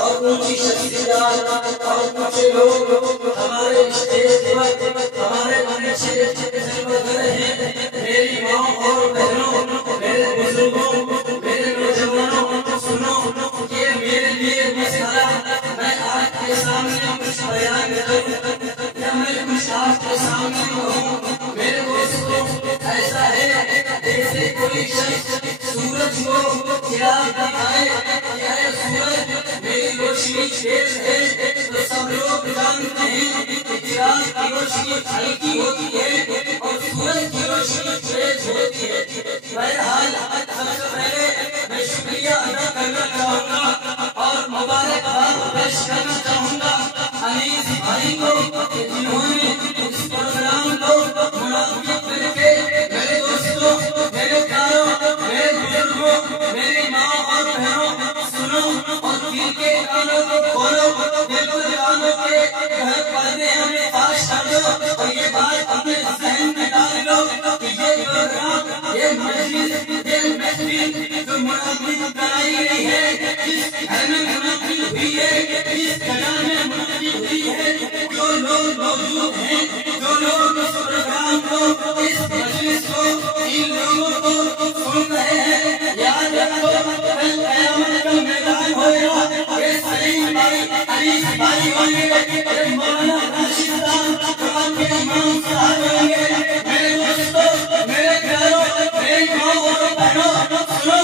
और ऊंची शख्सियत और कुछ लोग हमारे स्टेज पर हमारे अच्छे खिदमत हैं। मेरी माँ और बहनों, मेरे बुजुर्गों, मेरे नौजवानों, सुनो ये मेरे लिए मसला। मैं आपके सामने कुछ बयान करूं या मैं कुछ आपके सामने कहूं। मेरे दोस्तों, ऐसा है जैसे कोई शख्स सूरज को चिराग दिखाए, सूरज मेरी रोशनी तेज है तो सब लोग जानते हैं कि चिराग की रोशनी हल्की होती है और सूरज की रोशनी तेज होती है। बहरहाल सबसे पहले मैं शुक्रिया अदा करना चाहूँगा और मुबारकबाद पेश करना चाहूँगा अनीस भाई को, जिन्होंने इस प्रोग्राम को मुनाफिक करके मेरे दोस्तों, मेरे प्यारों, मेरे बुजुर्गों, मेरी माँ और बहनों, सुनो और दिल के कानों को खोलो, दिल के कानों के पर्दे हमें फाश कर दो और ये बात अपने ज़हन में डाल लो कि ये प्रोग्राम, ये मजलिस, ये महफिल जो मुनाफिक कराई गई है, जिस घर में मुनाफिक हुई है, जिस जगह में मुनाफिक हुई है, जो लोग मौजूद हैं, जो लोग इस प्रोग्राम को, इस मजलिस को, इन लोगों को सुन रहे हैं, याद रखो कल क़यामत का मैदान होगा। ये सलीम भाई, अनीस भाई होंगे, ये मौलाना राशिद साहब, आपके इमाम साहब होंगे। मेरे दोस्तों, मेरे प्यारों, मेरी माँ और बहनों, सुनो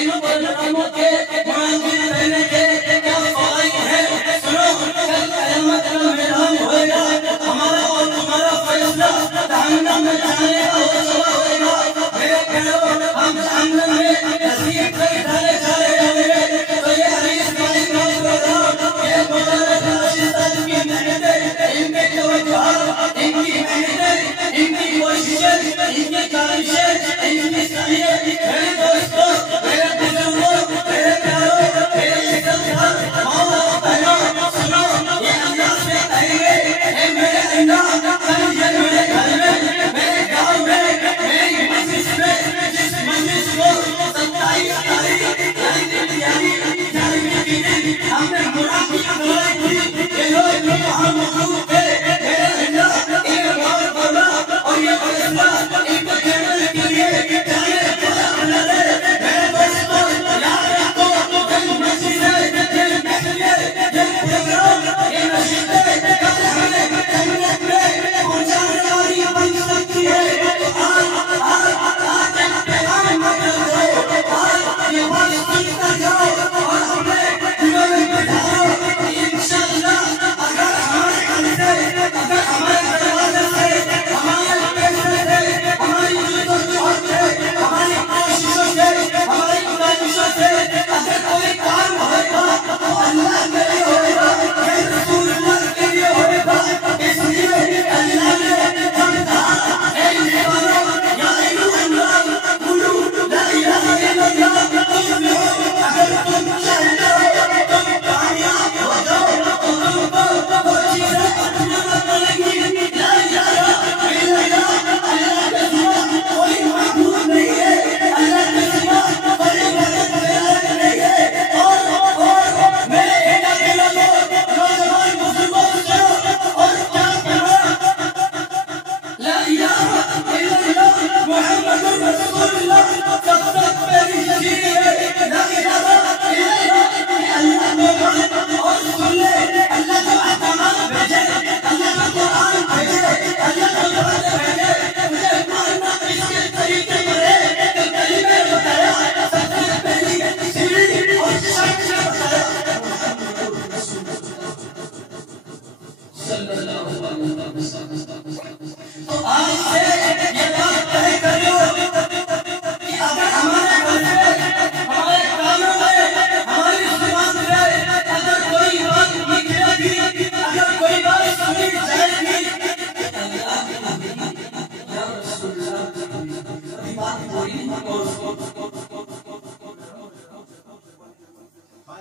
इन प्रोग्रामों के मुनाफिक रहने के क्या फ़वाइद हैं। सुनो, कल क़यामत का मैदान होगा, हमारा और तुम्हारा फैसला जहन्नम में जाने का होगा। मेरे प्यारों, हम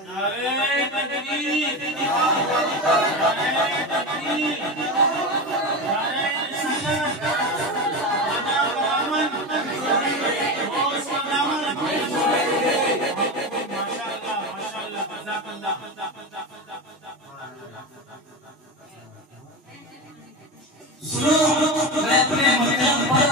नारे तकबीर, नारे तकबीर, नारे रिसालत, आजा करामत, और सलामत। माशाअल्लाह, माशाअल्लाह, जज़ाकल्लाह। सुनो, मैं अपने मकाम पर